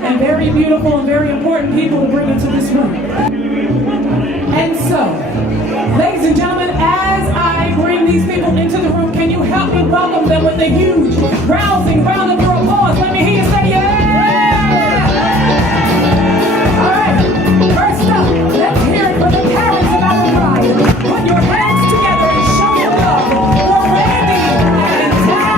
and very beautiful and very important people to bring into this room. And so, ladies and gentlemen, as I bring these people into the room, can you help me welcome them with a huge, rousing round of applause? Let me hear you say yeah! All right, first up, let's hear it for the parents of our bride. Put your hands together and show your love for Randy and Tad.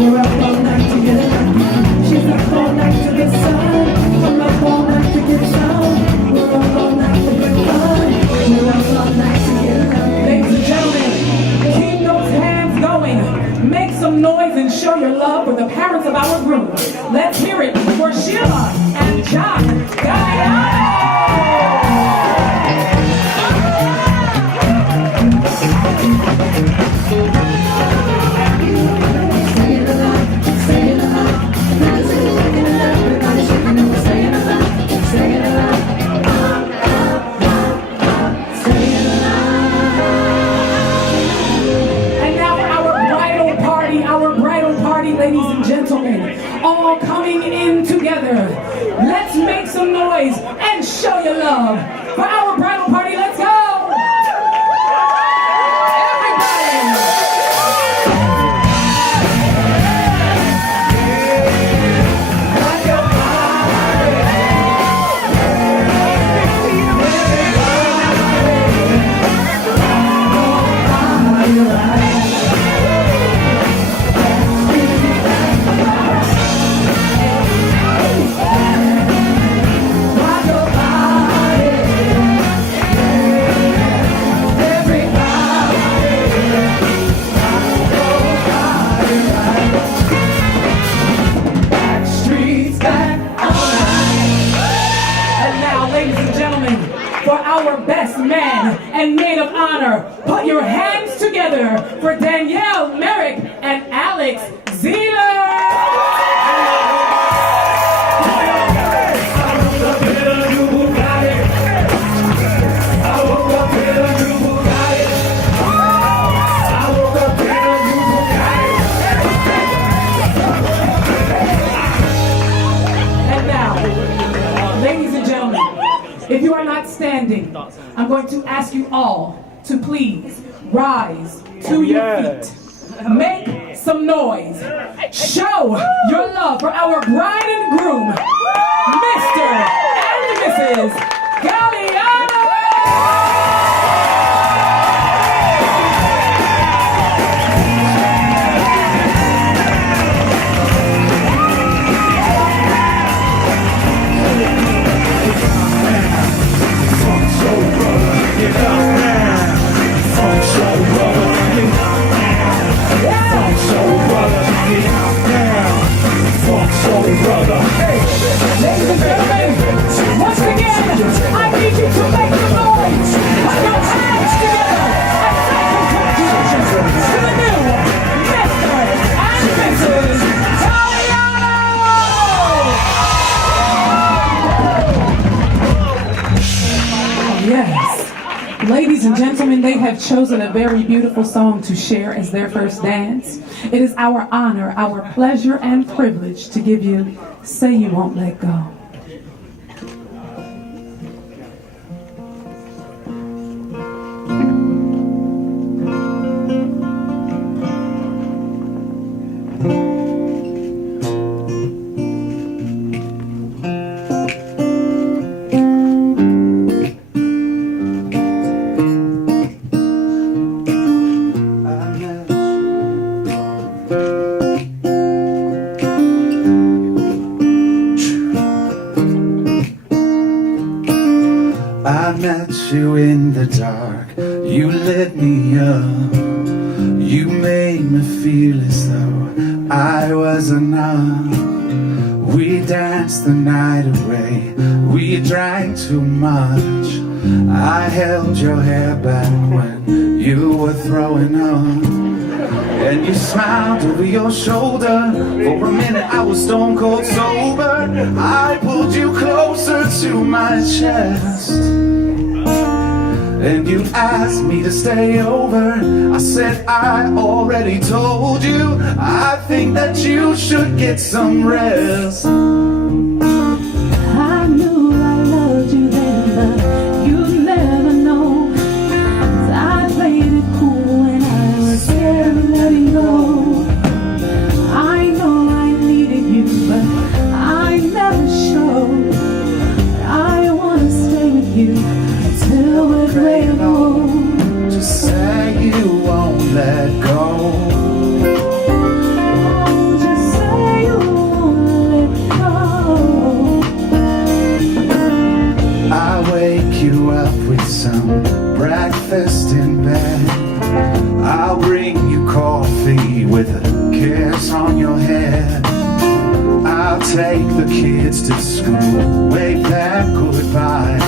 We're up all night to get it. She's up all night to get sun. I'm up all night to get sun. We're up all night to get fun. We're up all night to get it. Ladies and gentlemen, keep those hands going. Make some noise and show your love for the parents of our groom. Let's hear it for Sheila and John. Ladies and gentlemen, all coming in together. Let's make some noise and show your love for our bridal party. Let's go! Best man and maid of honor, put your hands together for Danielle Merrick and Alex Zener. And now, ladies and gentlemen, if you are not standing, I'm going to ask you all to please rise to your feet. Make some noise. Show your love for our bride and groom, Mr. and Mrs. Galliano. Ladies and gentlemen, once again, I need you to Yes. Ladies and gentlemen, they have chosen a very beautiful song to share as their first dance. It is our honor, our pleasure, and privilege to give you Say You Won't Let Go. I met you in the dark, you lit me up. You made me feel as though I was enough. We danced the night away, we drank too much. I held your hair back when you were throwing up. And you smiled over your shoulder. For a minute I was stone cold sober. I pulled you closer to my chest, and you asked me to stay over. I said I already told you, I think that you should get some rest. I knew I loved you then, but you'd never know. 'Cause I played it cool and I was scared of letting go. I know I needed you, but I never showed. I wanna stay with you till we're gray and old. Just say you won't let go. Oh, just say you won't let go. I wake you up with some breakfast in bed. I'll bring you coffee with a kiss on your head. I'll take the kids to school, wave them goodbye,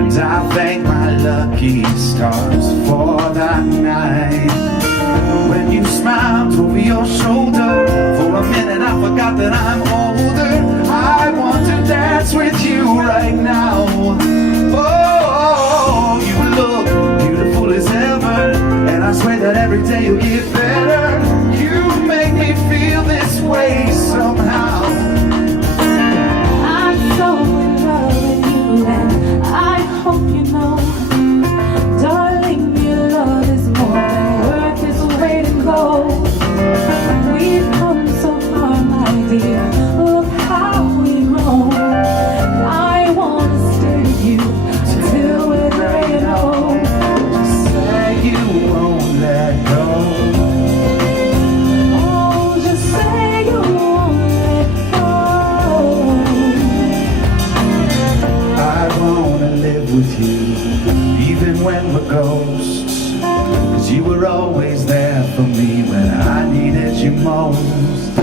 and I'll thank my lucky stars for that night. When you smiled over your shoulder, for a minute I forgot that I'm older. I want to dance with you right now. Oh, you look beautiful as ever, and I swear that every day you'll get better. You make me feel this way somehow. I'm so in love with you, and I hope you know, darling, your love is more than worth its weight in gold. We've come so far, my dear, look how we've grown. I wanna stay with you till we're gray and old. Just say you won't let go. Oh, just say you won't let go. I wanna live with you, even when we're ghosts. 'Cause you were always there for me when I needed you most.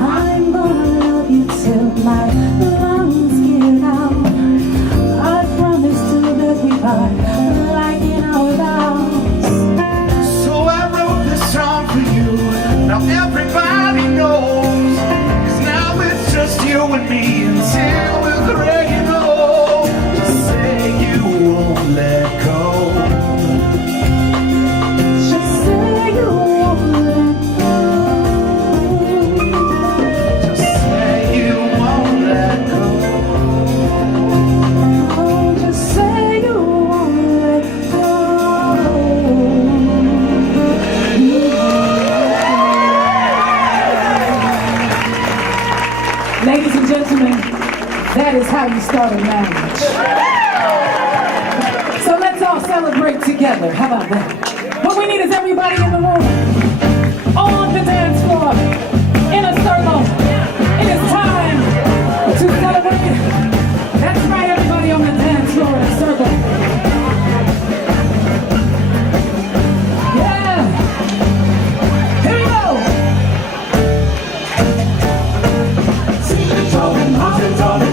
I'm gonna love you till my lungs give out. I promise to that we part like in our vows. So I wrote this song for you, now everybody knows. 'Cause now it's just you and me until we're gray and old. Just say you won't let go. Just say you won't let go. Just say you won't let go. Oh, just say you won't let go. Ladies and gentlemen, that is how you start a marriage. So let's all celebrate together. How about that? What we need is everybody in the room, on the dance floor, in a circle. It is time to celebrate. That's right, everybody on the dance floor in a circle. Yeah. Here we go.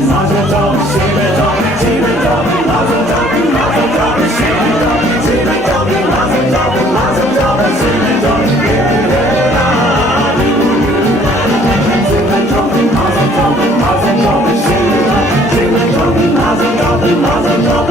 Mazel tov,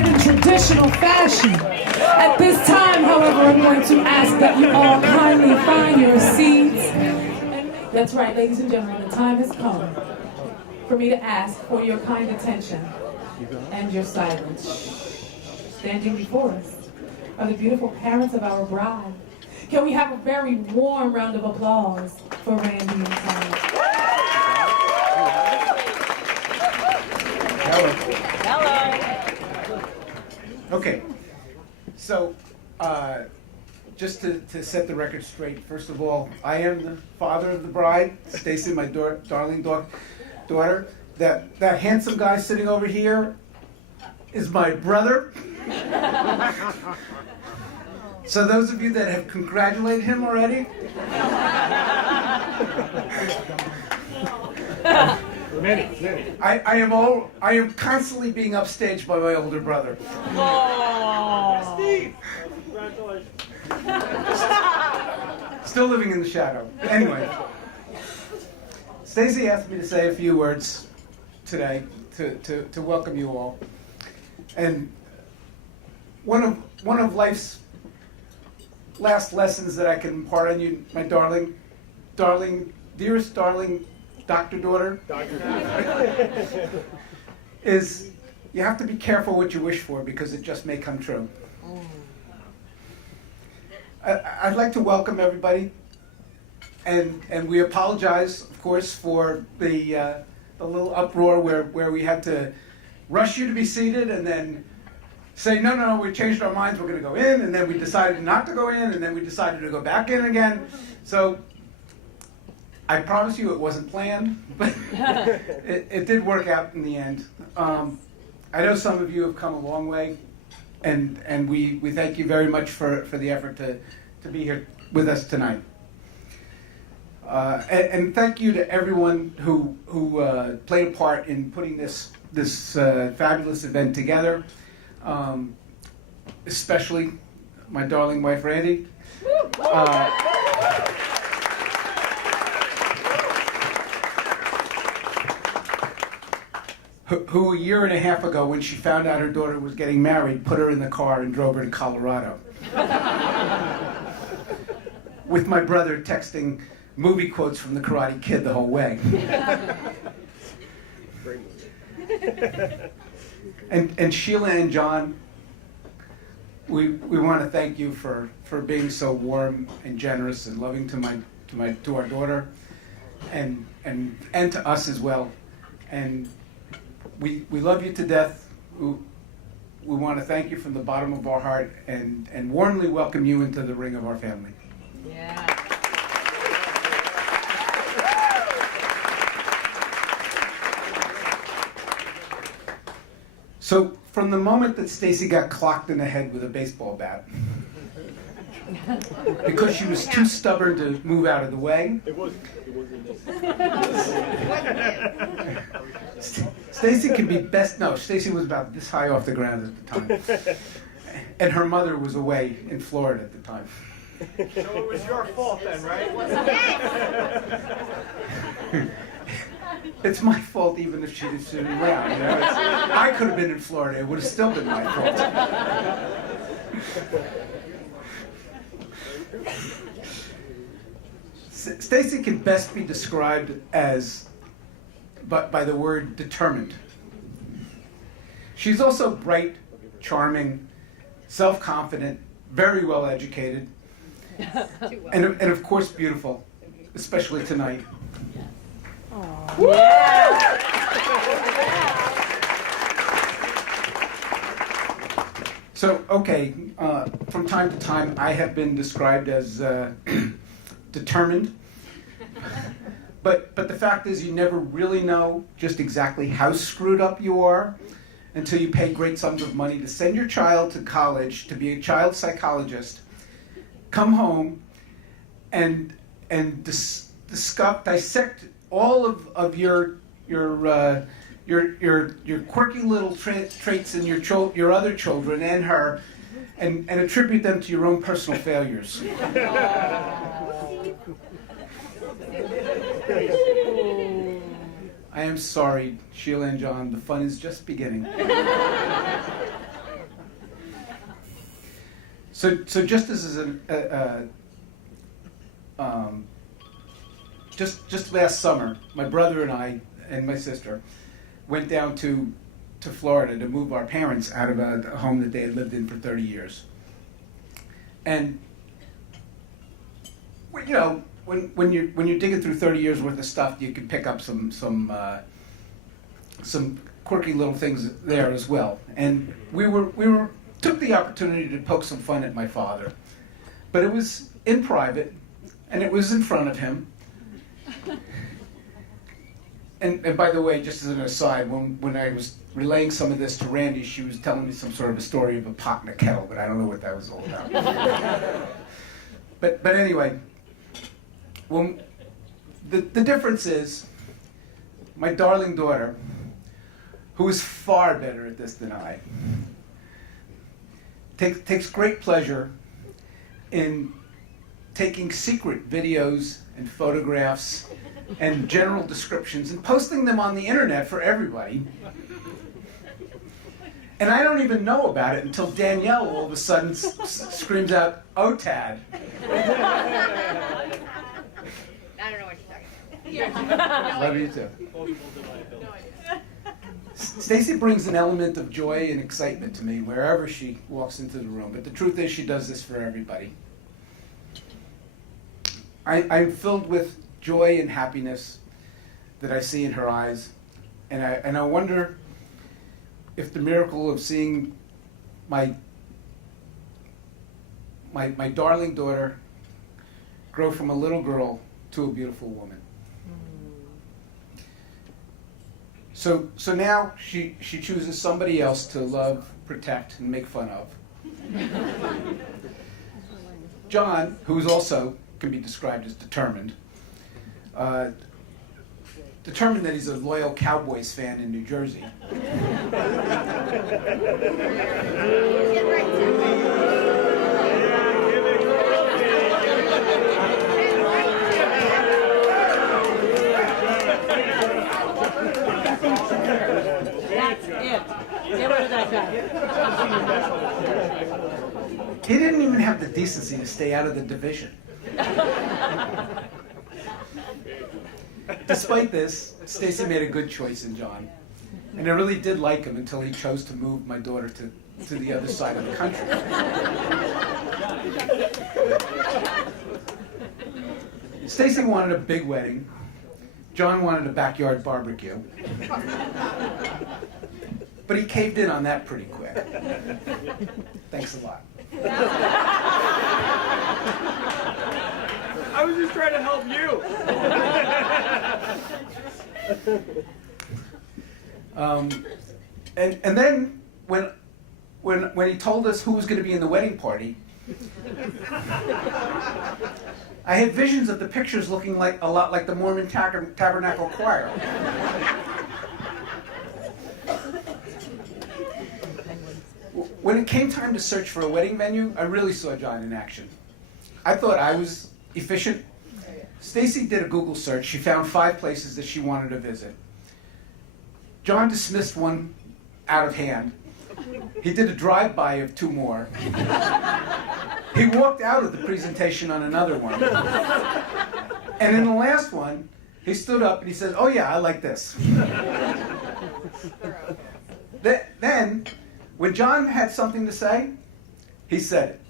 celebrate in traditional fashion. At this time, however, I'm going to ask that you all kindly find your seats. That's right, ladies and gentlemen, the time has come for me to ask for your kind attention and your silence. Standing before us are the beautiful parents of our bride. Can we have a very warm round of applause for Randy and Tony? Hello. Okay, so just to set the record straight, first of all, I am the father of the bride, Stacey, my darling daughter. That handsome guy sitting over here is my brother. So those of you that have congratulated him already, many. I am constantly being upstaged by my older brother. Aww. Steve! Still living in the shadow. Anyway, Stacey asked me to say a few words today to welcome you all. And one of life's last lessons that I can impart on you, my dearest darling doctor daughter, is you have to be careful what you wish for because it just may come true. I'd like to welcome everybody, and we apologize, of course, for the little uproar where we had to rush you to be seated and then say, no, we changed our minds, we're going to go in, and then we decided not to go in, and then we decided to go back in again. So I promise you it wasn't planned, but it did work out in the end. I know some of you have come a long way, and we thank you very much for the effort to be here with us tonight. And thank you to everyone who played a part in putting this fabulous event together. Especially my darling wife, Randy. Who a year and a half ago, when she found out her daughter was getting married, put her in the car and drove her to Colorado. With my brother texting movie quotes from The Karate Kid the whole way. And Sheila and John, we want to thank you for being so warm and generous and loving to our daughter, and to us as well. And we love you to death. We want to thank you from the bottom of our heart and warmly welcome you into the ring of our family. Yeah. So from the moment that Stacey got clocked in the head with a baseball bat, because she was too stubborn to move out of the way, Stacey can be best, no, Stacey was about this high off the ground at the time. And her mother was away in Florida at the time. So it was your fault then, right? It's my fault even if she didn't sit around. You know? I could have been in Florida. It would have still been my fault. Stacey can best be described as, by the word determined. She's also bright, charming, self-confident, very well educated, and of course beautiful, especially tonight. So, okay, from time to time I have been described as determined, but the fact is you never really know just exactly how screwed up you are until you pay great sums of money to send your child to college to be a child psychologist, come home and dissect all of your quirky little traits in your other children and her, and attribute them to your own personal failures. I am sorry, Sheila and John, the fun is just beginning. So just as just last summer, my brother and I and my sister went down to Florida to move our parents out of a home that they had lived in for 30 years. And you know, when you're digging through 30 years worth of stuff, you can pick up some quirky little things there as well. And we took the opportunity to poke some fun at my father, but it was in private, and it was in front of him. And by the way, just as an aside, when I was relaying some of this to Randy, she was telling me some sort of a story of a pot and a kettle, but I don't know what that was all about. But anyway, the difference is, my darling daughter, who is far better at this than I, takes great pleasure in taking secret videos and photographs and general descriptions and posting them on the internet for everybody. And I don't even know about it until Danielle all of a sudden screams out, "Oh, Tad." I don't know what you're talking about. Love you too. Stacey brings an element of joy and excitement to me wherever she walks into the room, but the truth is she does this for everybody. I'm filled with joy and happiness that I see in her eyes, and I wonder if the miracle of seeing my darling daughter grow from a little girl to a beautiful woman. So now she chooses somebody else to love, protect, and make fun of. John, who's also can be described as determined, determined that he's a loyal Cowboys fan in New Jersey. Get rid of that guy. He didn't even have the decency to stay out of the division. Despite this, Stacey made a good choice in John. And I really did like him until he chose to move my daughter to the other side of the country. Stacey wanted a big wedding. John wanted a backyard barbecue. But he caved in on that pretty quick. Thanks a lot. I was just trying to help you. And then when he told us who was going to be in the wedding party, I had visions of the pictures looking a lot like the Mormon Tabernacle Choir. When it came time to search for a wedding venue, I really saw John in action. I thought I was efficient. Stacey did a Google search. She found 5 places that she wanted to visit. John dismissed one out of hand. He did a drive-by of 2 more. He walked out of the presentation on another one. And in the last one, he stood up and he said, "Oh yeah, I like this." Then, when John had something to say, he said it.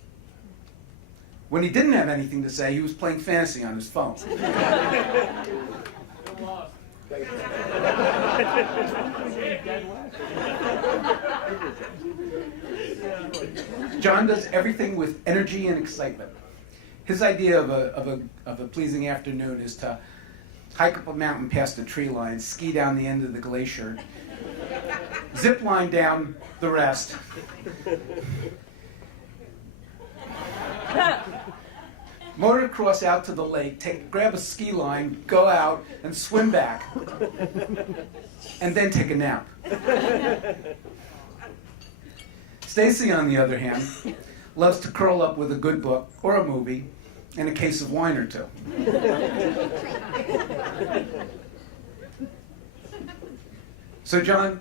When he didn't have anything to say, he was playing fantasy on his phone. John does everything with energy and excitement. His idea of a pleasing afternoon is to hike up a mountain past a tree line, ski down the end of the glacier, zip line down the rest, motocross out to the lake, grab a ski line, go out and swim back, and then take a nap. Stacey, on the other hand, loves to curl up with a good book or a movie and a case of wine or 2. So John,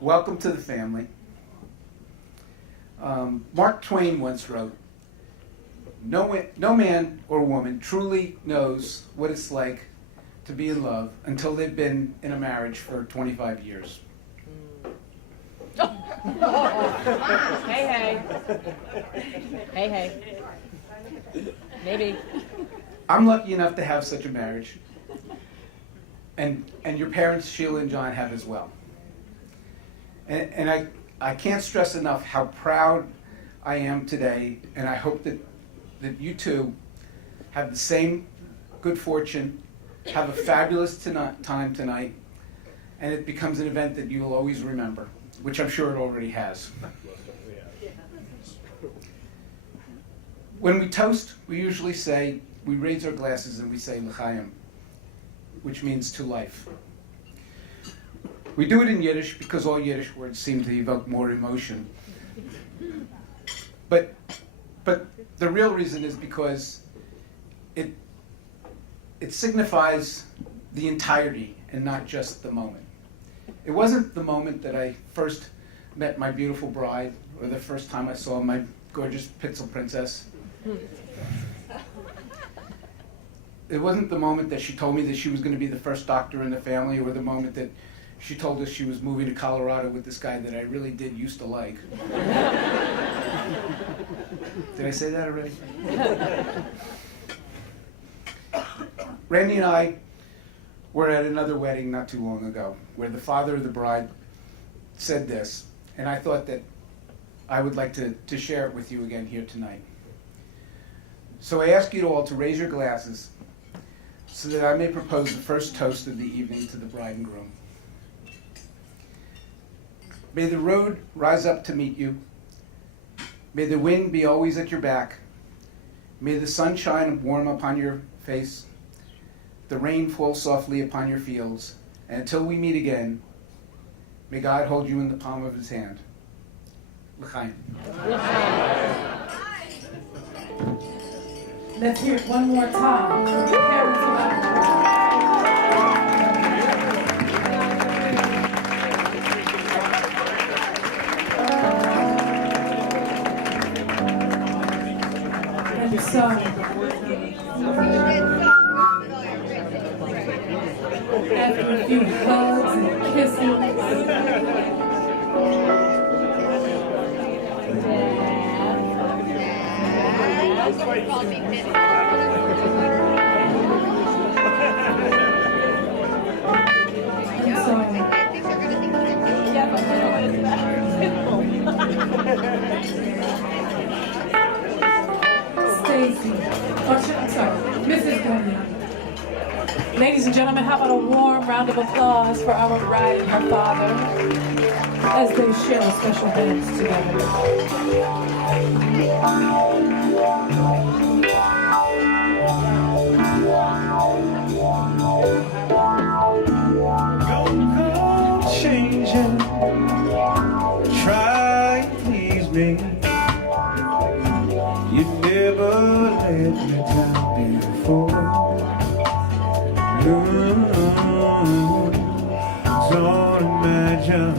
welcome to the family. Mark Twain once wrote, no man or woman truly knows what it's like to be in love until they've been in a marriage for 25 years. Hey, hey. Maybe. I'm lucky enough to have such a marriage. And your parents, Sheila and John, have as well. And I can't stress enough how proud I am today, and I hope that you two have the same good fortune, have a fabulous time tonight, and it becomes an event that you will always remember, which I'm sure it already has. When we toast, we usually say, we raise our glasses and we say l'chaim, which means to life. We do it in Yiddish because all Yiddish words seem to evoke more emotion. But the real reason is because it signifies the entirety and not just the moment. It wasn't the moment that I first met my beautiful bride or the first time I saw my gorgeous Pitzel princess. It wasn't the moment that she told me that she was going to be the first doctor in the family, or the moment that she told us she was moving to Colorado with this guy that I really did used to like. Did I say that already? Randy and I were at another wedding not too long ago where the father of the bride said this, and I thought that I would like to share it with you again here tonight. So I ask you all to raise your glasses so that I may propose the first toast of the evening to the bride and groom. May the road rise up to meet you. May the wind be always at your back. May the sun shine warm upon your face. The rain fall softly upon your fields. And until we meet again, may God hold you in the palm of his hand. L'chaim. Let's hear it one more time. For the parents of our and your son. After a few hugs and kisses. Stacey, I'm sorry, Mrs. Gunn. Ladies and gentlemen, how about a warm round of applause for our bride and her father as they share a special dance together. Changing, try to please me. You never let me down before. Don't imagine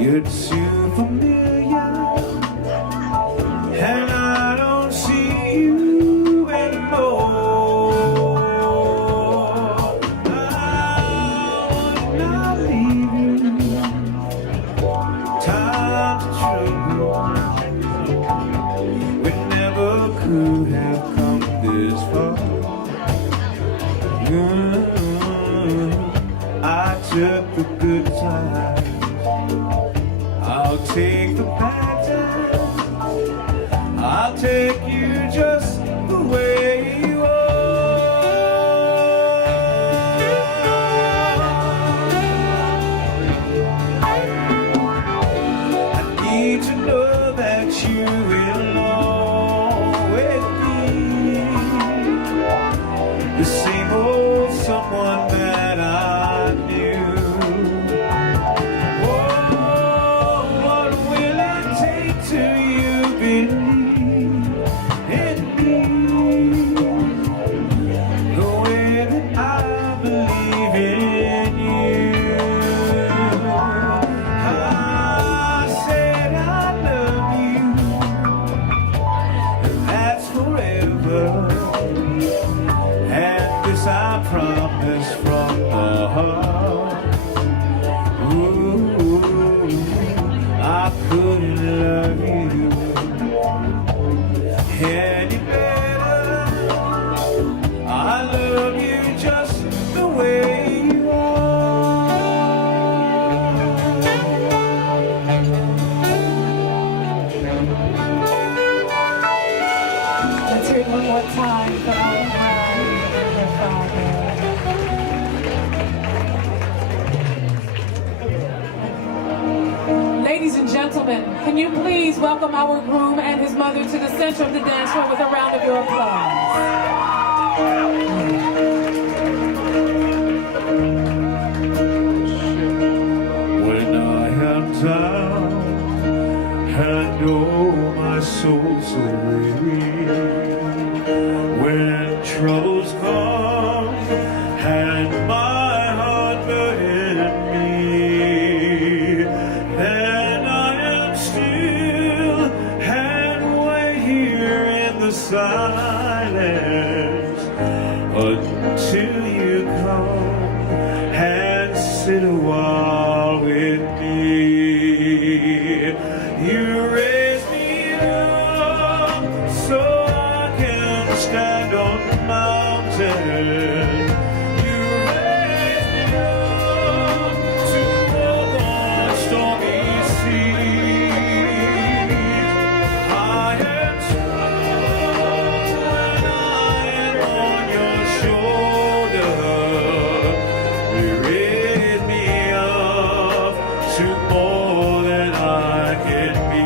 you're too familiar, and I don't see you anymore. I took the good times, I'll take the bad times, I'll take you just the way you are. I need to know that you will always be the same old someone that I knew. Oh, what will it take till you believe in me the way that I believe in you? I said I love couldn't love you any better. I love you just the way you are. Let's hear it one more time for our father. Ladies and gentlemen, can you please welcome our groom and his mother to the center of the dance floor with a round of your applause. When I am down and oh my soul's so weary, when troubles come and my heart burden me, then I am still and wait here in the silence until you come and sit a while with me. You raise me up so I can stand on the mountain. You raise me up to walk on stormy seas. I am strong when I am on your shoulder. You raise me up to more than I can be.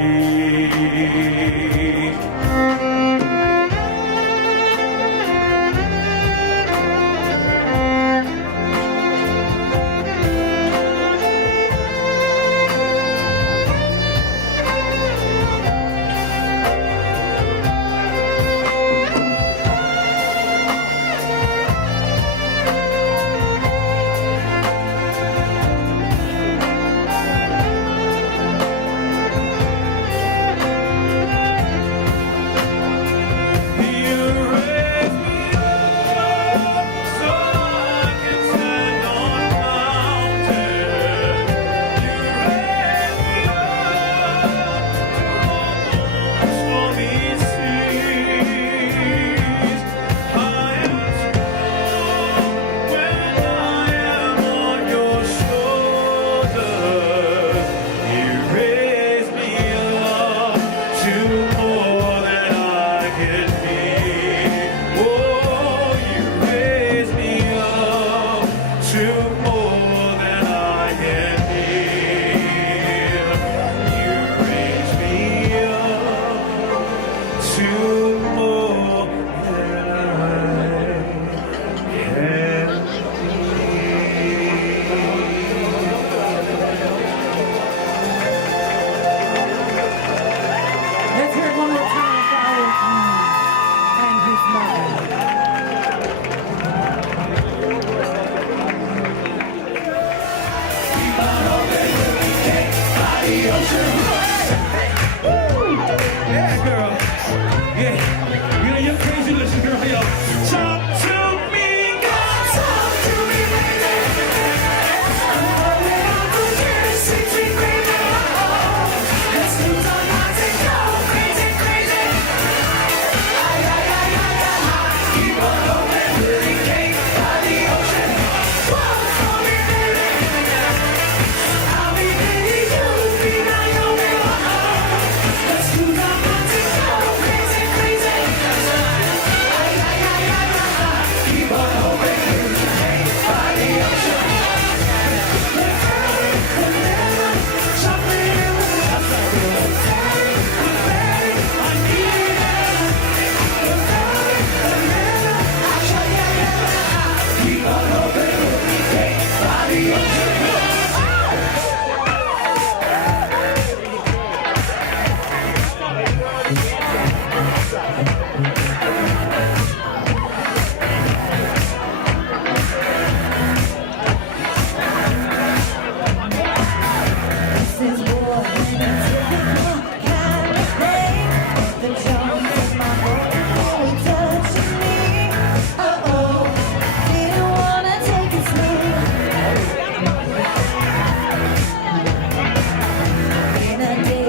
Let's hear it one more time for our groom and his mother. Yeah, girl. Yeah. You know, you're crazy. Listen, girl. Yo. Talk to me, God. Talk to me, baby. Let's lose our minds and go crazy, crazy. Keep on open, hurricane by the ocean. Whoa, for me, baby. I'll be baby, you'll be my only one. Let's lose our minds and go crazy, crazy. Keep on open, hurricane by the ocean. In a day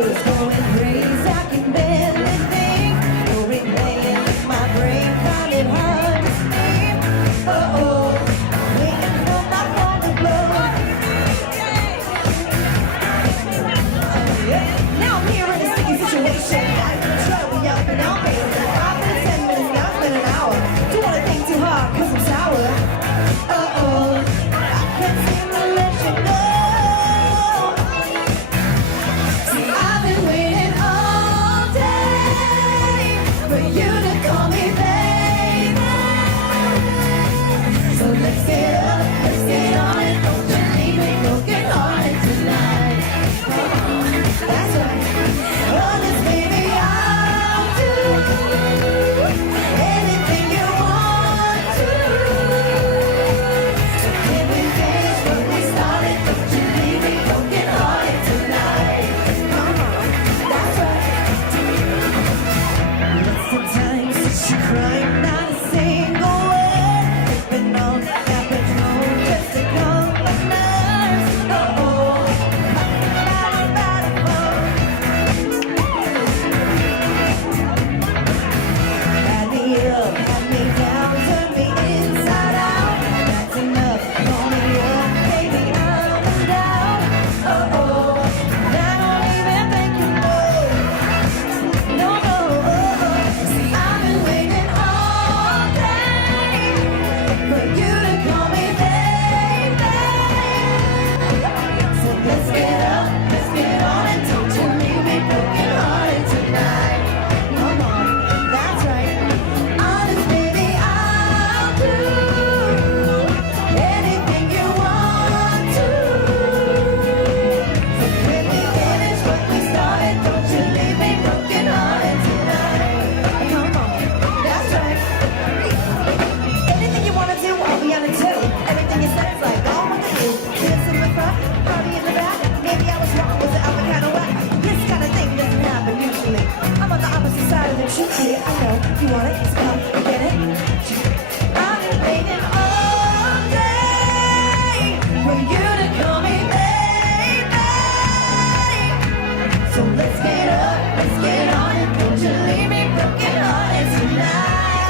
So let's get up, let's get on it. Don't you leave me broken hearted tonight.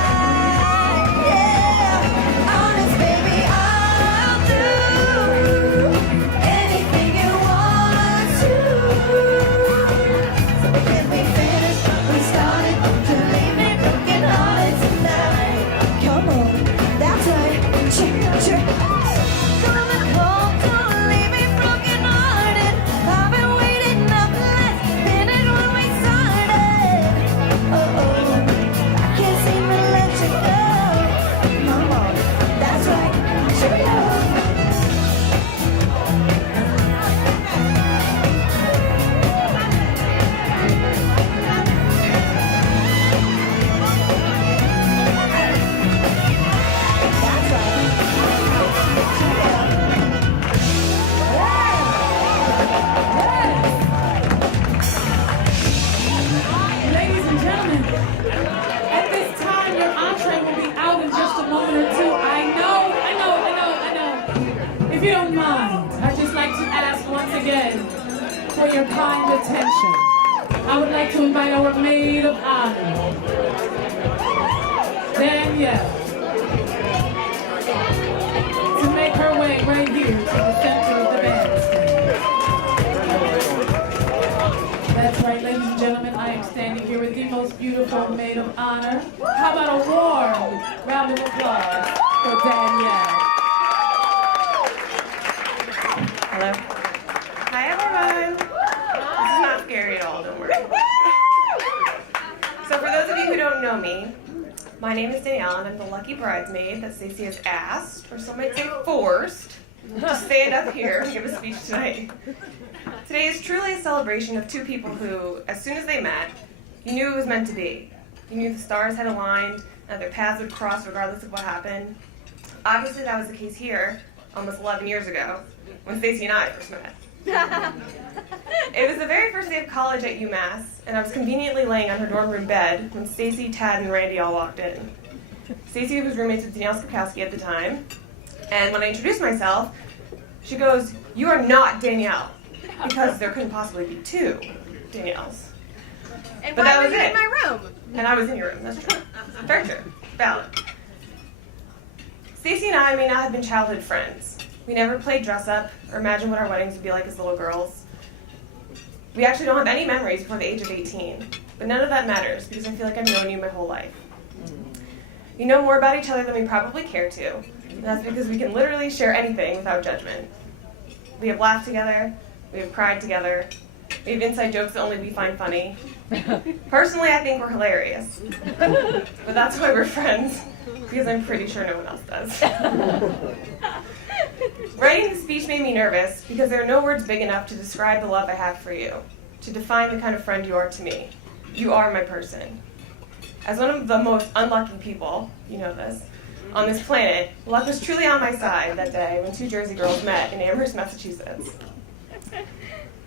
Yeah, honest baby, I'll do anything you want to. So can we finish what we started? Don't you leave me broken hearted tonight. Come on, that's right. Check. Coming home, don't leave me broken hearted. I've been waiting up late, finish what we started. Oh, I can't seem to let you go. Come on, that's right. Cheerio. That's right. Ladies and gentlemen, at this time, your entree will be out in just a moment or two. I know. If you don't mind, I'd just like to ask once again for your kind attention. I would like to invite our maid of honor, Danielle, to make her way right here to the center of the bandstand. That's right, ladies and gentlemen, I am standing here with the most beautiful maid of honor. How about a warm round of applause for Danielle? Hello. Hi, everyone. This is not scary at all, don't worry. So for those of you who don't know me, my name is Danielle, and I'm the lucky bridesmaid that Stacey has asked, or some might say forced, to stand up here and give a speech tonight. Today is truly a celebration of two people who, as soon as they met, you knew it was meant to be. You knew the stars had aligned, and that their paths would cross regardless of what happened. Obviously, that was the case here, almost 11 years ago, when Stacey and I first met. It was the very first day of college at UMass, and I was conveniently laying on her dorm room bed when Stacey, Tad, and Randy all walked in. Stacey was roommates with Danielle Skakowski at the time, and when I introduced myself, she goes, "You are not Danielle," because there couldn't possibly be two Danielles. And But why that were was you it. in my room? And I was in your room, that's true. Very true. Valid. Stacey and I may not have been childhood friends. We never played dress up or imagined what our weddings would be like as little girls. We actually don't have any memories before the age of 18. But none of that matters because I feel like I've known you my whole life. You know more about each other than we probably care to. And that's because we can literally share anything without judgment. We have laughed together. We have cried together. We have inside jokes that only we find funny. Personally, I think we're hilarious. But that's why we're friends, because I'm pretty sure no one else does. Writing the speech made me nervous because there are no words big enough to describe the love I have for you, to define the kind of friend you are to me. You are my person. As one of the most unlucky people, you know this, on this planet, luck was truly on my side that day when two Jersey girls met in Amherst, Massachusetts.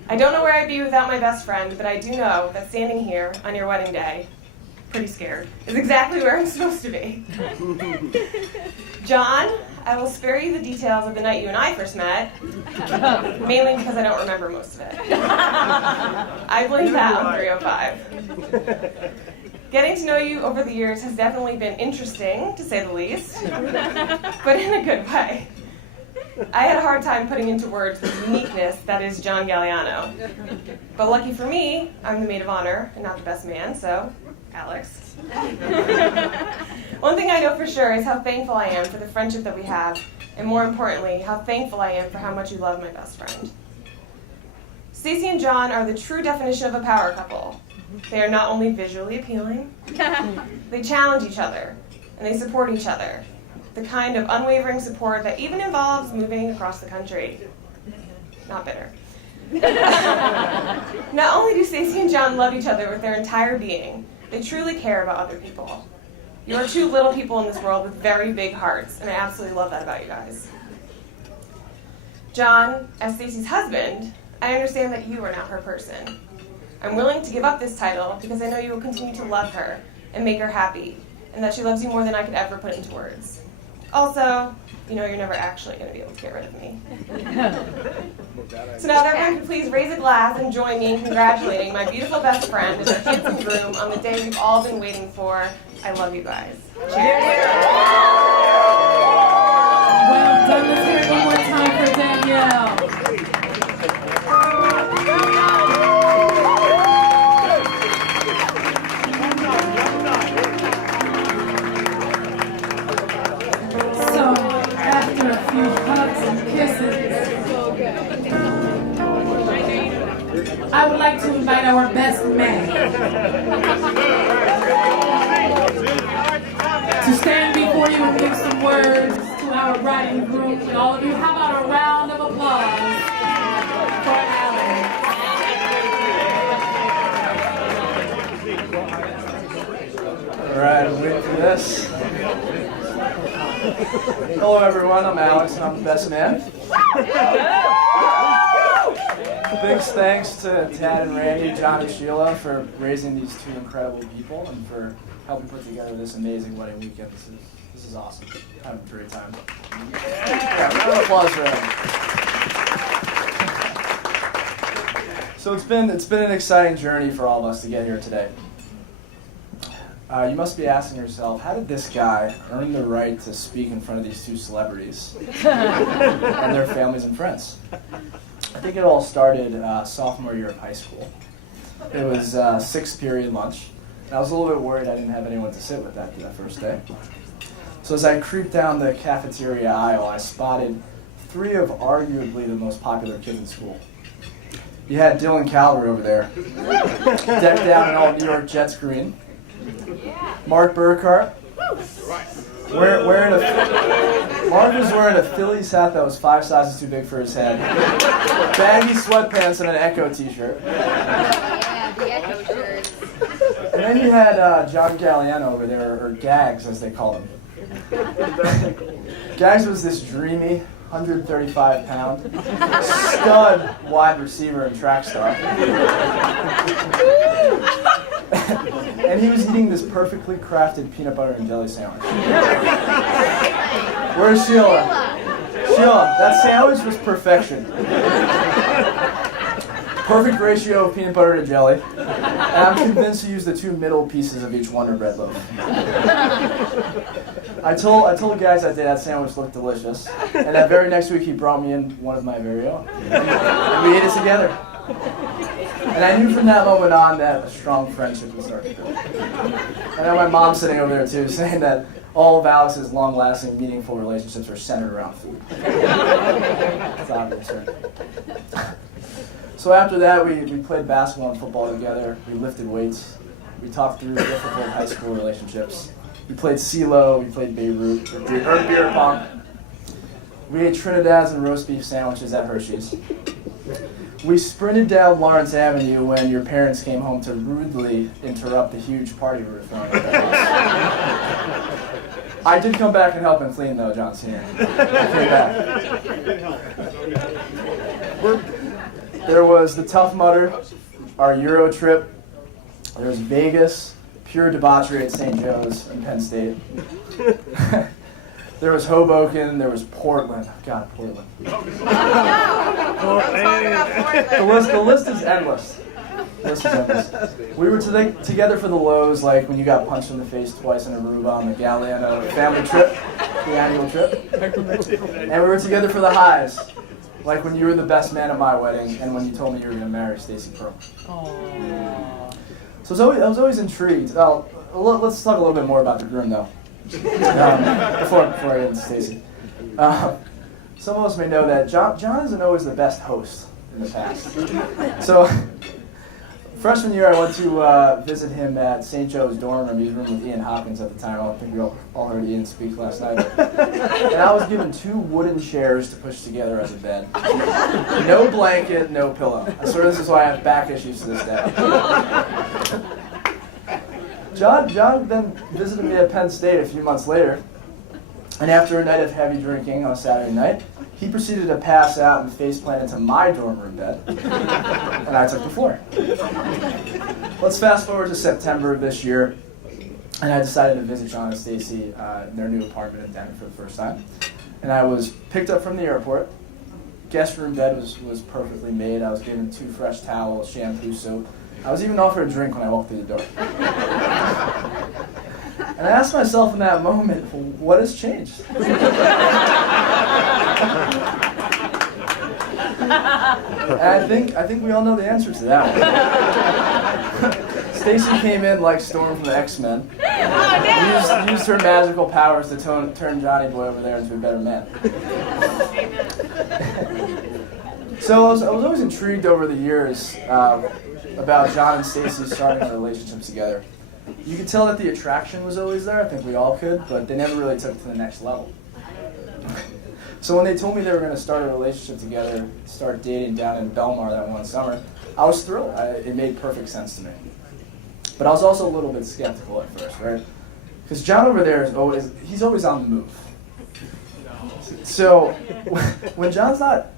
I don't know where I'd be without my best friend, but I do know that standing here on your wedding day, pretty scared, is exactly where I'm supposed to be. John, I will spare you the details of the night you and I first met, mainly because I don't remember most of it. I blame that on 305. Getting to know you over the years has definitely been interesting, to say the least, but in a good way. I had a hard time putting into words the uniqueness that is John Galliano. But lucky for me, I'm the maid of honor and not the best man, so Alex. One thing I know for sure is how thankful I am for the friendship that we have, and more importantly, how thankful I am for how much you love my best friend. Stacey and John are the true definition of a power couple. They are not only visually appealing, they challenge each other, and they support each other. The kind of unwavering support that even involves moving across the country. Not bitter. Not only do Stacey and John love each other with their entire being, they truly care about other people. You are two little people in this world with very big hearts, and I absolutely love that about you guys. John, as Stacey's husband, I understand that you are not her person. I'm willing to give up this title because I know you will continue to love her and make her happy, and that she loves you more than I could ever put into words. Also, you know you're never actually going to be able to get rid of me. So now if everyone could please raise a glass and join me in congratulating my beautiful best friend and her handsome groom on the day we've all been waiting for. I love you guys. Cheers. Well done. Let's hear it one more time for Danielle. So, after a few hugs and kisses, I would like to invite our best man to stand before you and give some words to our bride and groom. And all of you, how about a round of applause for Alex? All right, I'm waiting for this. Hello, everyone. I'm Alex, and I'm the best man. Big thanks to Tad and Randy, John and Sheila for raising these two incredible people and for helping put together this amazing wedding weekend. This is awesome. Having a great time. Yeah, round of applause for them. So it's been an exciting journey for all of us to get here today. You must be asking yourself, how did this guy earn the right to speak in front of these two celebrities and their families and friends? I think it all started sophomore year of high school. It was sixth period lunch. And I was a little bit worried I didn't have anyone to sit with that first day. So as I creeped down the cafeteria aisle, I spotted three of arguably the most popular kids in school. You had Dylan Calvert over there, decked out in all New York Jets green. Mark Burkhart, Mark was wearing a Phillies hat that was 5 sizes too big for his head, baggy sweatpants, and an Echo t-shirt. Yeah, the Echo shirts. And then you had John Galliano over there, or Gags as they call him. Gags was this dreamy, 135-pound, stud wide receiver and track star. And he was eating this perfectly crafted peanut butter and jelly sandwich. Where's Sheila? Sheila, that sandwich was perfection. Perfect ratio of peanut butter to jelly. And I'm convinced he used the two middle pieces of each Wonder Bread loaf. I told guys that day that sandwich looked delicious. And that very next week he brought me in one of my very own. And we ate it together. And I knew from that moment on that a strong friendship would start to build. And then my mom's sitting over there too, saying that all of Alex's long-lasting, meaningful relationships are centered around food. It's obvious, right? So after that, we played basketball and football together. We lifted weights. We talked through difficult high school relationships. We played CeeLo. We played Beirut, or beer pong. We ate Trinidad's and roast beef sandwiches at Hershey's. We sprinted down Lawrence Avenue when your parents came home to rudely interrupt the huge party we were throwing at their house. I did come back and help him clean, though, John Sr. I came back. There was the Tough Mudder, our Euro trip. There was Vegas, pure debauchery at St. Joe's and Penn State. There was Hoboken, there was Portland. God, Portland. The list is endless. We were together for the lows, like when you got punched in the face twice in Aruba on the Galliano family trip, the annual trip. And we were together for the highs, like when you were the best man at my wedding and when you told me you were going to marry Stacey Pearl. So I was always intrigued. Let's talk a little bit more about the groom, though. Before I get into Stacey. Some of us may know that John isn't always the best host in the past. So, freshman year I went to visit him at St. Joe's dorm room. He was rooming with Ian Hopkins at the time. I don't think we all heard Ian speak last night. And I was given 2 wooden chairs to push together as a bed. No blanket, no pillow. I swear this is why I have back issues to this day. John then visited me at Penn State a few months later, and after a night of heavy drinking on a Saturday night, he proceeded to pass out and face-plant into my dorm room bed, and I took the floor. Let's fast forward to September of this year. and I decided to visit John and Stacey in their new apartment in Denver for the first time. And I was picked up from the airport. Guest room bed was perfectly made. I was given 2 fresh towels, shampoo, soap. I was even offered a drink when I walked through the door. And I asked myself in that moment, what has changed? And I think we all know the answer to that one. Stacey came in like Storm from the X-Men. Used her magical powers to turn Johnny Boy over there into a better man. So I was always intrigued over the years about John and Stacey starting a relationship together. You could tell that the attraction was always there, I think we all could, but they never really took it to the next level. So when they told me they were going to start a relationship together, start dating down in Belmar that one summer, I was thrilled. It made perfect sense to me. But I was also a little bit skeptical at first, right? Because John over there he's always on the move. So when John's not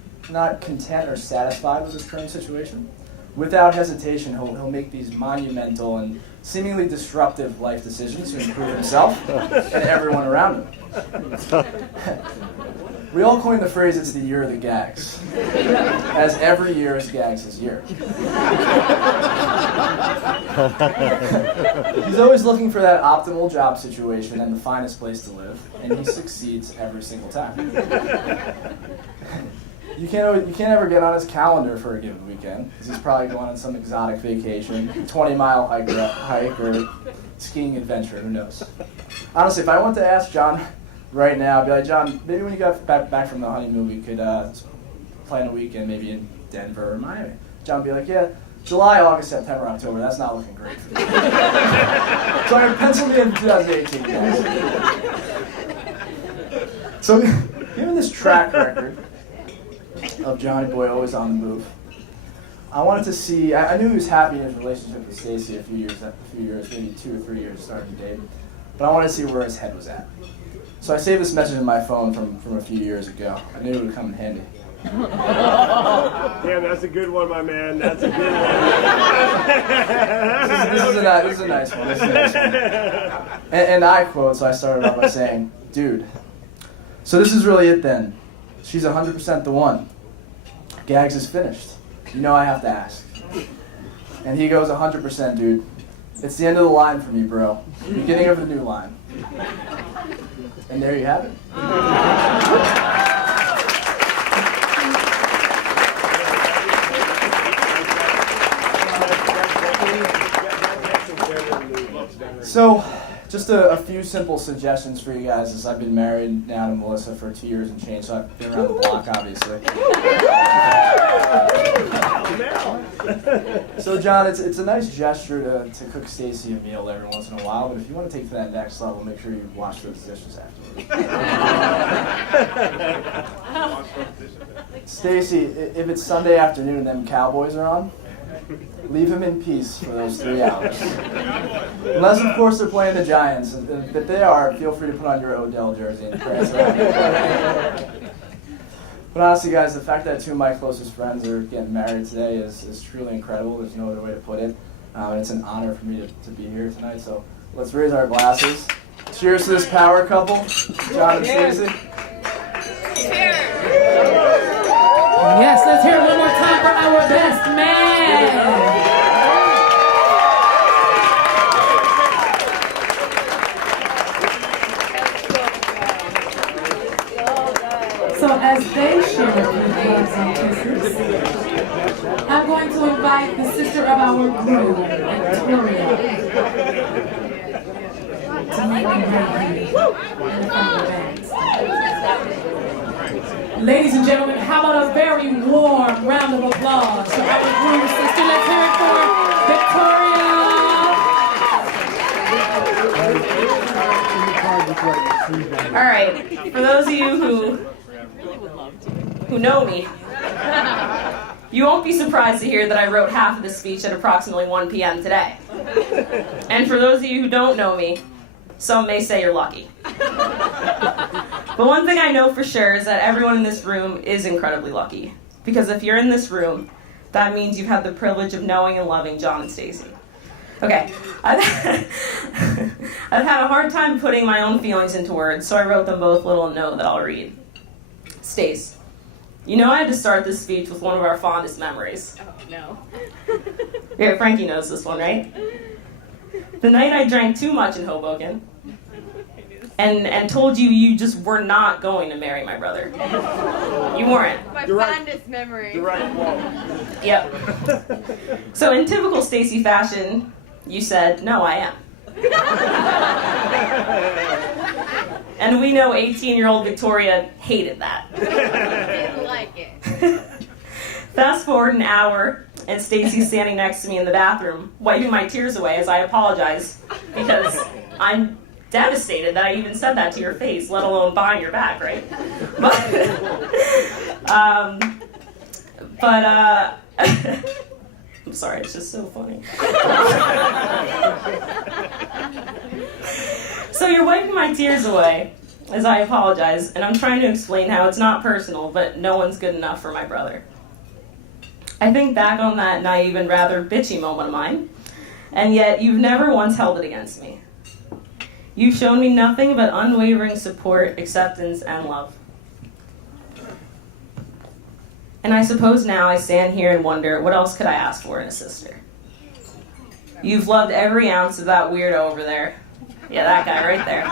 content or satisfied with his current situation, without hesitation, he'll make these monumental and seemingly disruptive life decisions to improve himself and everyone around him. We all coined the phrase, it's the year of the gags, as every year is Gags' year. He's always looking for that optimal job situation and the finest place to live, and he succeeds every single time. You can't ever get on his calendar for a given weekend, because he's probably going on some exotic vacation, 20-mile hike or skiing adventure, who knows. Honestly, if I went to ask John right now, I'd be like, John, maybe when you got back from the honeymoon, we could plan a weekend maybe in Denver or Miami. John would be like, yeah, July, August, September, October, that's not looking great for me. So I penciled me in 2018, guys. So given this track record of Johnny Boy always on the move, I wanted to see, I knew he was happy in his relationship with Stacey a few years, maybe 2 or 3 years starting to date, but I wanted to see where his head was at. So I saved this message in my phone from a few years ago. I knew it would come in handy. Damn, that's a good one, my man. That's a good one. This is a nice one. This is a nice one. And I quote, so I started off by saying, dude, so this is really it then. She's 100% the one. Gags is finished. You know I have to ask. And he goes, 100%, dude. It's the end of the line for me, bro. Beginning of the new line. And there you have it. So, just a few simple suggestions for you guys, as I've been married now to Melissa for 2 years and change, so I've been around the block, obviously. So, John, it's a nice gesture to cook Stacey a meal every once in a while, but if you want to take it to that next level, make sure you wash those dishes afterwards. Stacey, if it's Sunday afternoon and them Cowboys are on, leave him in peace for those 3 hours. Unless, of course, they're playing the Giants. If they are, feel free to put on your Odell jersey and prance around. But honestly, guys, the fact that 2 of my closest friends are getting married today is truly incredible. There's no other way to put it. And it's an honor for me to be here tonight. So let's raise our glasses. Cheers to this power couple, John and Stacey. Yes, let's hear it one more time for our best man. So as they share a few words and kisses, I'm going to invite the sister of our group, Victoria, to meet me right here in the front of the band. Ladies and gentlemen, how about a very warm round of applause for our groom sister? Let's hear it for Victoria. All right, for those of you who know me, you won't be surprised to hear that I wrote half of this speech at approximately 1 p.m. today. And for those of you who don't know me, some may say you're lucky. But one thing I know for sure is that everyone in this room is incredibly lucky. Because if you're in this room, that means you've had the privilege of knowing and loving John and Stacey. Okay. I've had a hard time putting my own feelings into words, so I wrote them both a little note that I'll read. Stace, you know I had to start this speech with one of our fondest memories. Oh, no. Yeah, Frankie knows this one, right? The night I drank too much in Hoboken and told you just were not going to marry my brother. You weren't. My fondest memory. Yep. So in typical Stacey fashion, you said, no, I am. And we know 18-year-old Victoria hated that. Didn't like it. Fast forward an hour, and Stacey's standing next to me in the bathroom, wiping my tears away as I apologize, because I'm devastated that I even said that to your face, let alone behind your back, right? But I'm sorry, it's just so funny. So you're wiping my tears away as I apologize, and I'm trying to explain how it's not personal, but no one's good enough for my brother. I think back on that naive and rather bitchy moment of mine, and yet you've never once held it against me. You've shown me nothing but unwavering support, acceptance, and love. And I suppose now I stand here and wonder, what else could I ask for in a sister? You've loved every ounce of that weirdo over there. Yeah, that guy right there.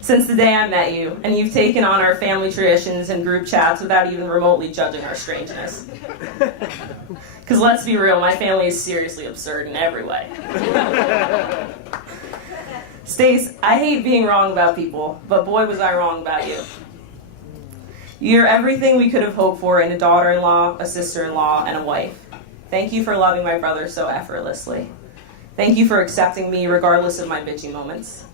Since the day I met you, and you've taken on our family traditions and group chats without even remotely judging our strangeness. Because let's be real, my family is seriously absurd in every way. Stace, I hate being wrong about people, but boy was I wrong about you. You're everything we could have hoped for in a daughter-in-law, a sister-in-law, and a wife. Thank you for loving my brother so effortlessly. Thank you for accepting me regardless of my bitchy moments.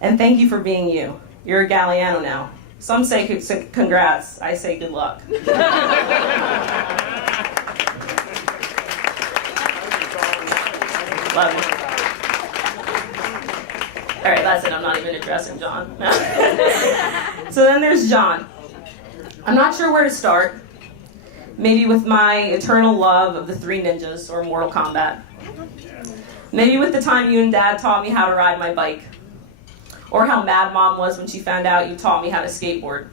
And thank you for being you. You're a Galliano now. Some say congrats, I say good luck. Love you. All right, that's it. I'm not even addressing John. So then there's John. I'm not sure where to start. Maybe with my eternal love of the Three Ninjas or Mortal Kombat. Maybe with the time you and Dad taught me how to ride my bike. Or how mad Mom was when she found out you taught me how to skateboard.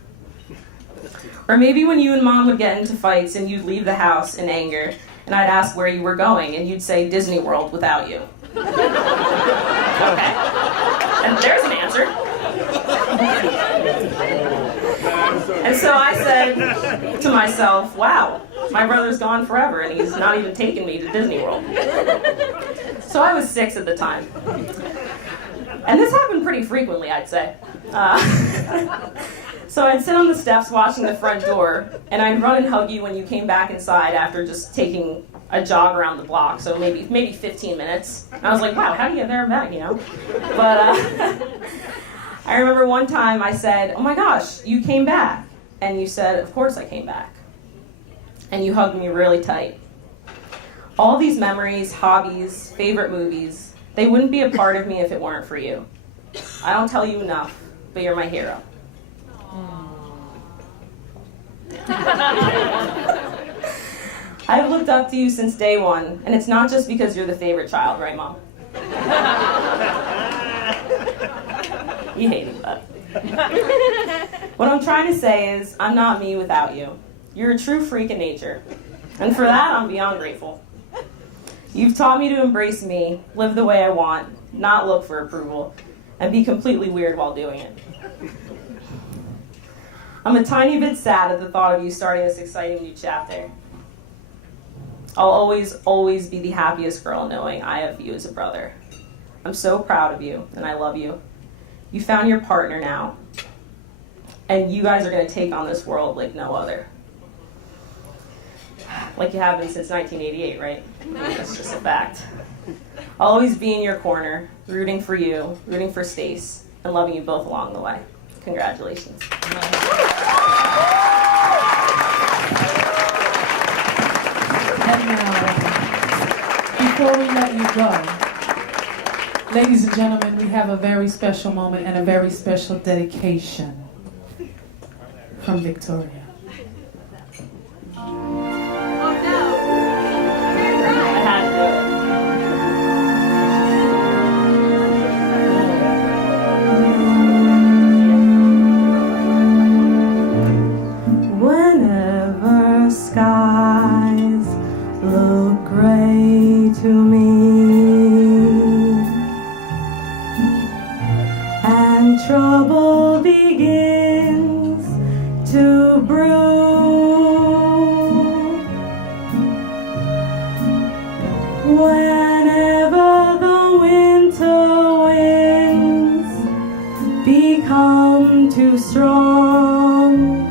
Or maybe when you and Mom would get into fights and you'd leave the house in anger and I'd ask where you were going and you'd say Disney World without you. Okay. And there's an answer. And so I said to myself, wow, my brother's gone forever and he's not even taken me to Disney World. So I was 6 at the time. And this happened pretty frequently, I'd say. So I'd sit on the steps watching the front door, and I'd run and hug you when you came back inside after just taking a jog around the block, so maybe 15 minutes. And I was like, wow, how do you get there and back, you know? But I remember one time I said, oh my gosh, you came back. And you said, of course I came back. And you hugged me really tight. All these memories, hobbies, favorite movies, they wouldn't be a part of me if it weren't for you. I don't tell you enough, but you're my hero. I've looked up to you since day one, and it's not just because you're the favorite child, right, Mom? You hated that. What I'm trying to say is, I'm not me without you. You're a true freak of nature, and for that, I'm beyond grateful. You've taught me to embrace me, live the way I want, not look for approval, and be completely weird while doing it. I'm a tiny bit sad at the thought of you starting this exciting new chapter. I'll always be the happiest girl knowing I have you as a brother. I'm so proud of you, and I love you. You found your partner now, and you guys are going to take on this world like no other. Like you have been since 1988, right? That's just a fact. I'll always be in your corner, rooting for you, rooting for Stace, and loving you both along the way. Congratulations. And now, before we let you go, ladies and gentlemen, we have a very special moment and a very special dedication from Victoria. I had to do it. Whenever the winter winds become too strong,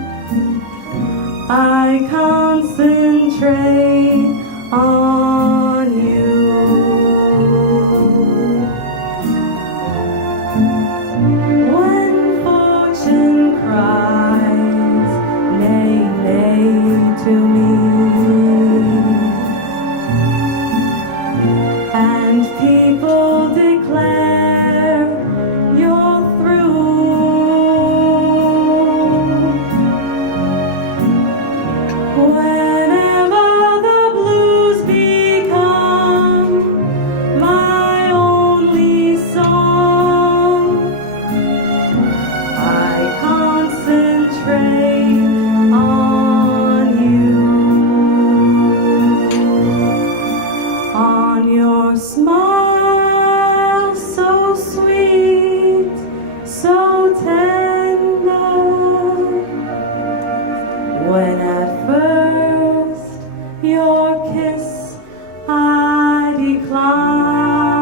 I concentrate on you. When fortune cries, nay, nay to me, and people declare you're through, whenever the blues become my only song, I concentrate on you, on your smile so sweet, so tender, when at first your kiss I decline,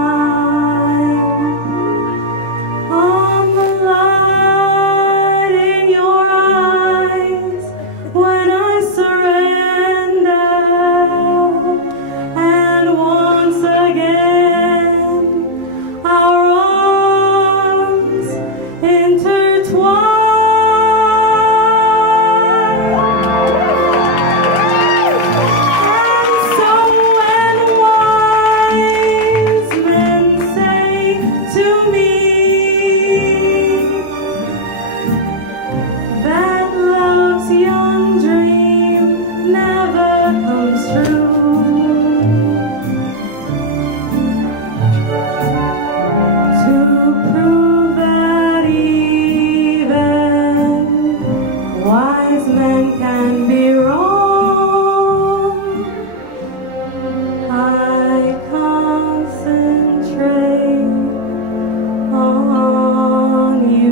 on the light in your eyes when I surrender, and once again our arms intertwine. And so when wise men say to me that love's young dream never comes true, to prove that even wise men can be wrong, I concentrate on you.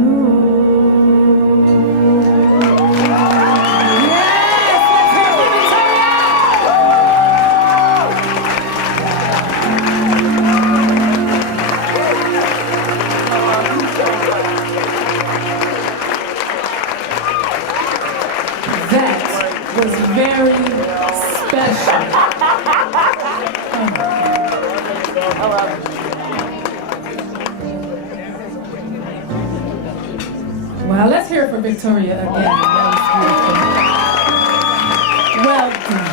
That was very special. Well, let's hear it for Victoria again. That was beautiful. Well done.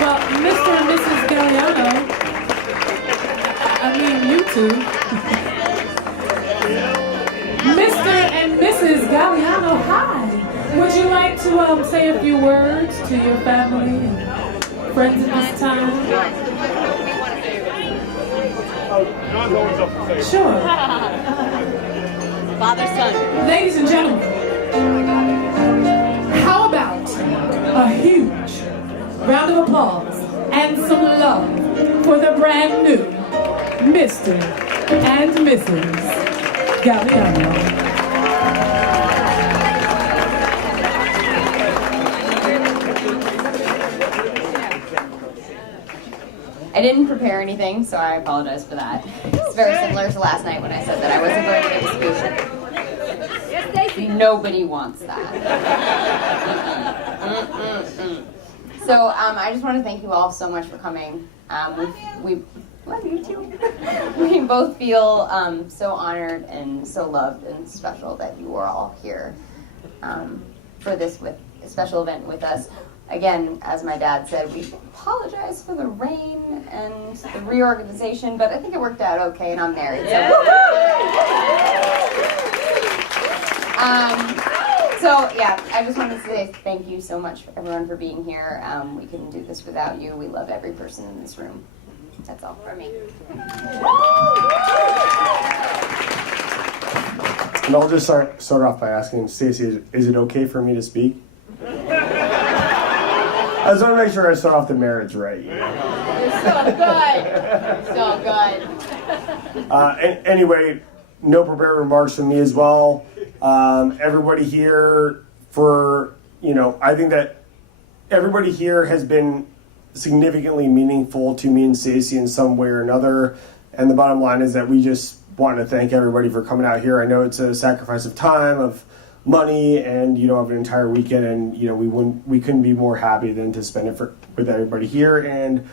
Well, Mr. and Mrs. Galliano, I mean you two. Mr. and Mrs. Galliano, hi. Would you like to say a few words to your family and friends at this time? John's always up to say. Sure. Father, son. Ladies and gentlemen, how about a huge round of applause and some love for the brand new Mr. and Mrs. Galliano. I didn't prepare anything, so I apologize for that. It's very similar to last night when I said that I wasn't going to give a speech. Nobody wants that. So I just want to thank you all so much for coming. We love you too. We both feel so honored and so loved and special that you are all here for this special event with us. Again, as my dad said, we apologize for the rain and the reorganization, but I think it worked out okay, and I'm married. So yeah, I just wanted to say thank you so much, everyone, for being here. We couldn't do this without you. We love every person in this room. That's all for me. And I'll just start off by asking Stacey, is it okay for me to speak? I just want to make sure I start off the marriage right. You're so good. So good. Anyway, no prepared remarks from me as well. Everybody here I think that everybody here has been significantly meaningful to me and Stacey in some way or another. And the bottom line is that we just want to thank everybody for coming out here. I know it's a sacrifice of time, of money, and of an entire weekend, and we couldn't be more happy than to spend it with everybody here. And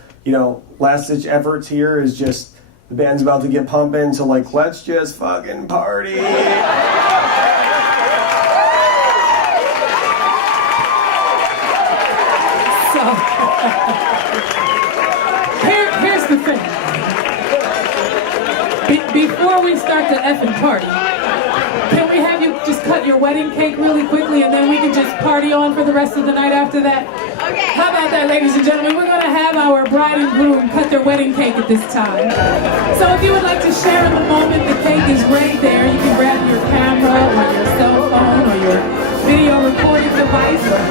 last ditch efforts here is just the band's about to get pumping, so let's just fucking party. Here's the thing. Before we start the effing party, can we have you just cut your wedding cake really quickly, and then we can just party on for the rest of the night after that? Okay. How about that, ladies and gentlemen? We're going to have our bride and groom cut their wedding cake at this time. So if you would like to share in the moment, the cake is right there. You can grab your camera or your cell phone or your video recording device or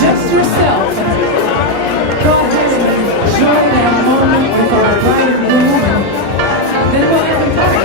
just yourself. Go ahead and enjoy that moment with our bride and groom, and then we'll have a party.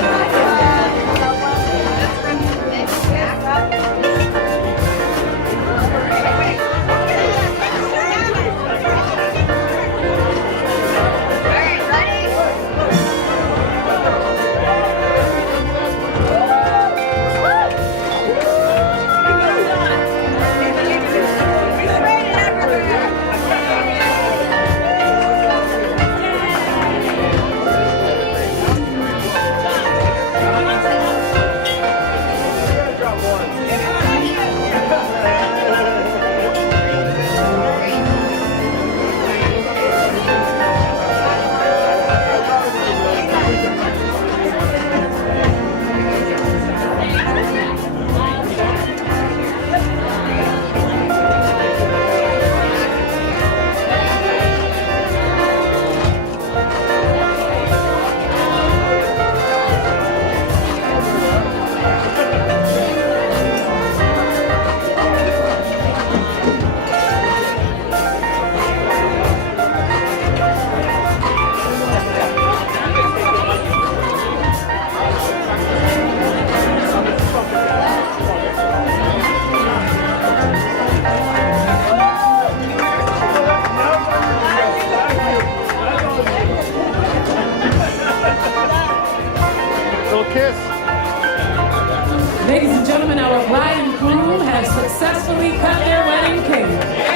Ladies and gentlemen, our bride and groom have successfully cut their wedding cake.